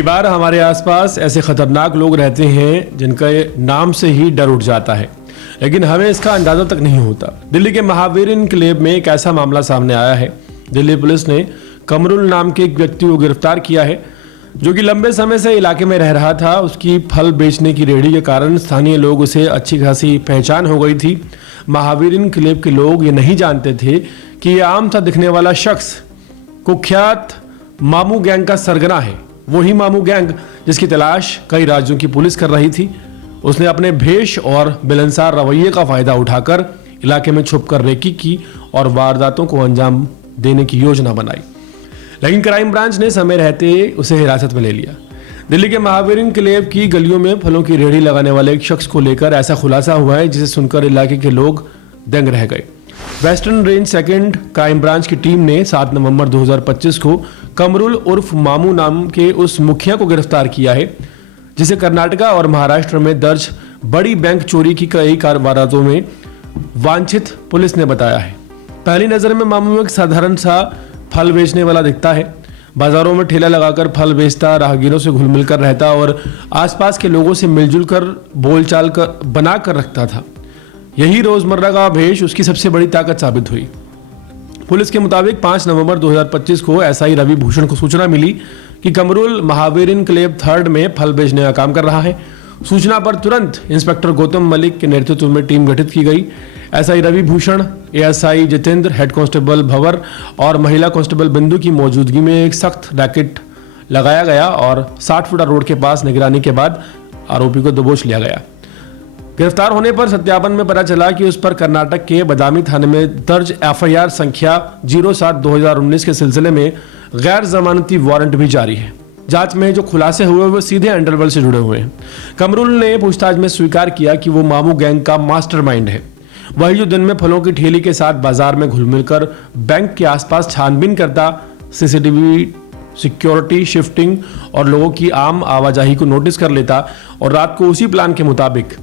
कई बार हमारे आसपास ऐसे खतरनाक लोग रहते हैं जिनका नाम से ही डर उठ जाता है, लेकिन हमें इसका अंदाजा तक नहीं होता। दिल्ली के महावीर इनक्लेव में एक ऐसा मामला सामने आया है। दिल्ली पुलिस ने कमरुल नाम के एक व्यक्ति को गिरफ्तार किया है, जो कि लंबे समय से इलाके में रह रहा था। उसकी फल बेचने की रेहड़ी के कारण स्थानीय लोग उसे अच्छी खासी पहचान हो गई थी। महावीर इनक्लेव के लोग ये नहीं जानते थे कि ये आम सा दिखने वाला शख्स कुख्यात मामू गैंग का सरगना है। वही मामू गैंग जिसकी तलाश कई राज्यों की पुलिस कर रही थी। उसने अपने भेष और मिलनसार रवैये का फायदा उठाकर इलाके में छुपकर रेकी की और वारदातों को अंजाम देने की योजना बनाई, लेकिन क्राइम ब्रांच ने समय रहते उसे हिरासत में ले लिया। दिल्ली के महावीर इनक्लेव की गलियों में फलों की रेहड़ी लगाने वाले एक शख्स को लेकर ऐसा खुलासा हुआ है जिसे सुनकर इलाके के लोग दंग रह गए। Western range second crime branch की टीम ने 7 नवंबर 2025 को कमरुल उर्फ मामू नाम के उस मुखिया को गिरफ्तार किया है, जिसे कर्नाटका और महाराष्ट्र में दर्ज बड़ी बैंक चोरी की कई वारदातों में वांछित पुलिस ने बताया है। पहली नजर में मामू एक साधारण सा फल बेचने वाला दिखता है। बाजारों में ठेला लगाकर फल बेचता, राहगीरों से घुल मिल कर रहता और आसपास के लोगों से मिलजुल कर बोलचाल कर बना कर रखता था। यही रोजमर्रा का भेष उसकी सबसे बड़ी ताकत साबित हुई। पुलिस के मुताबिक 5 नवंबर 2025 को एसआई रवि भूषण को सूचना मिली कि कमरुल महावीर इनक्लेव 3rd में फल बेचने का काम कर रहा है। सूचना पर तुरंत इंस्पेक्टर गौतम मलिक के नेतृत्व में टीम गठित की गई। SI Ravi Bhushan, ASI Jitendra, head constable Bhanwar और महिला कांस्टेबल बिंदु की मौजूदगी में एक सख्त रैकेट लगाया गया और 60 फुटा रोड के पास निगरानी के बाद आरोपी को दबोच लिया गया। गिरफ्तार होने पर सत्यापन में पता चला कि उस पर कर्नाटक के बदामी थाने में दर्ज एफआईआर संख्या 07/2019 के सिलसिले में गैर जमानती वारंट भी जारी है। जांच में जो खुलासे हुए वो सीधे अंडरवर्ल्ड से जुड़े हुए हैं। कमरुल ने पूछताछ में स्वीकार किया कि वो मामू गैंग का मास्टरमाइंड है, वही जो दिन में फलों की ठेली के साथ बाजार में घुल मिलकर बैंक के आसपास छानबीन करता, सीसीटीवी सिक्योरिटी शिफ्टिंग और लोगों की आम आवाजाही को नोटिस कर लेता और रात को उसी प्लान के मुताबिक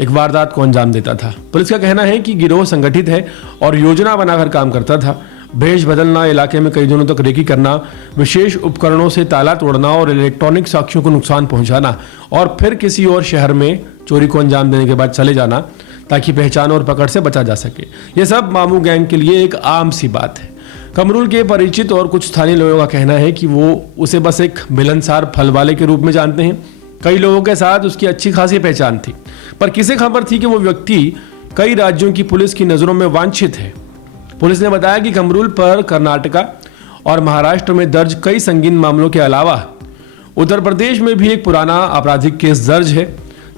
एक वारदात को अंजाम देता था। पुलिस का कहना है कि गिरोह संगठित है और योजना बनाकर काम करता था। भेष बदलना, इलाके में कई दिनों तक रेकी करना, विशेष उपकरणों से ताला तोड़ना और इलेक्ट्रॉनिक साक्ष्यों को नुकसान पहुंचाना और फिर किसी और शहर में चोरी को अंजाम देने के बाद चले जाना ताकि पहचान और पकड़ से बचा जा सके। ये सब मामू गैंग के लिए एक आम सी बात है। कमरुल के परिचित और कुछ स्थानीय लोगों का कहना है कि वो उसे बस एक मिलनसार फल वाले के रूप में जानते हैं। कई लोगों के साथ उसकी अच्छी खासी पहचान थी, पर किसे खबर थी कि वो व्यक्ति कई राज्यों की पुलिस की नजरों में वांछित है। पुलिस ने बताया कि कमरुल पर कर्नाटका और महाराष्ट्र में दर्ज कई संगीन मामलों के अलावा उत्तर प्रदेश में भी एक पुराना आपराधिक केस दर्ज है।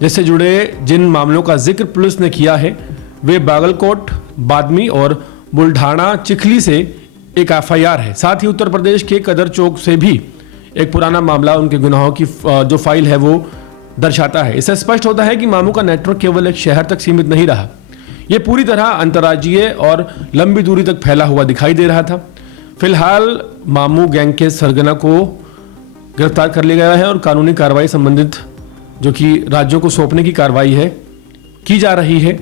जिससे जुड़े जिन मामलों का जिक्र पुलिस ने किया है वे बागलकोट, बादमी और बुल्ढाना चिखली से एक एफआईआर है। साथ ही उत्तर प्रदेश के कदर चौक से भी एक पुराना मामला उनके गुनाहों की जो फाइल है वो दर्शाता है। इससे स्पष्ट होता है कि मामू का नेटवर्क केवल एक शहर तक सीमित नहीं रहा, ये पूरी तरह अंतर्राज्यीय और लंबी दूरी तक फैला हुआ दिखाई दे रहा था। फिलहाल मामू गैंग के सरगना को गिरफ्तार कर लिया गया है और कानूनी कार्रवाई संबंधित जो कि राज्यों को सौंपने की कार्रवाई है की जा रही है।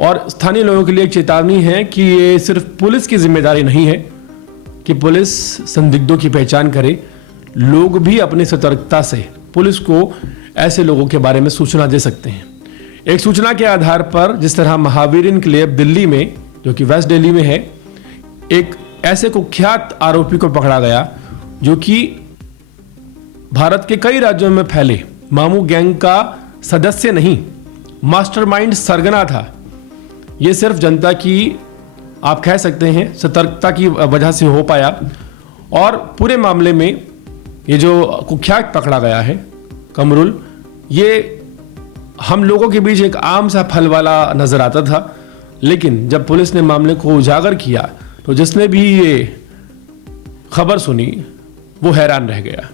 और स्थानीय लोगों के लिए एक चेतावनी है कि ये सिर्फ पुलिस की जिम्मेदारी नहीं है कि पुलिस संदिग्धों की पहचान करे, लोग भी अपनी सतर्कता से पुलिस को ऐसे लोगों के बारे में सूचना दे सकते हैं। एक सूचना के आधार पर जिस तरह महावीर इनक्लेव दिल्ली में, जो कि वेस्ट दिल्ली में है, एक ऐसे कुख्यात आरोपी को पकड़ा गया जो कि भारत के कई राज्यों में फैले मामू गैंग का सदस्य नहीं, मास्टरमाइंड सरगना था। यह सिर्फ जनता की, आप कह सकते हैं, सतर्कता की वजह से हो पाया। और पूरे मामले में ये जो कुख्यात पकड़ा गया है कमरुल, ये हम लोगों के बीच एक आम सा फल वाला नजर आता था, लेकिन जब पुलिस ने मामले को उजागर किया तो जिसने भी ये खबर सुनी वो हैरान रह गया।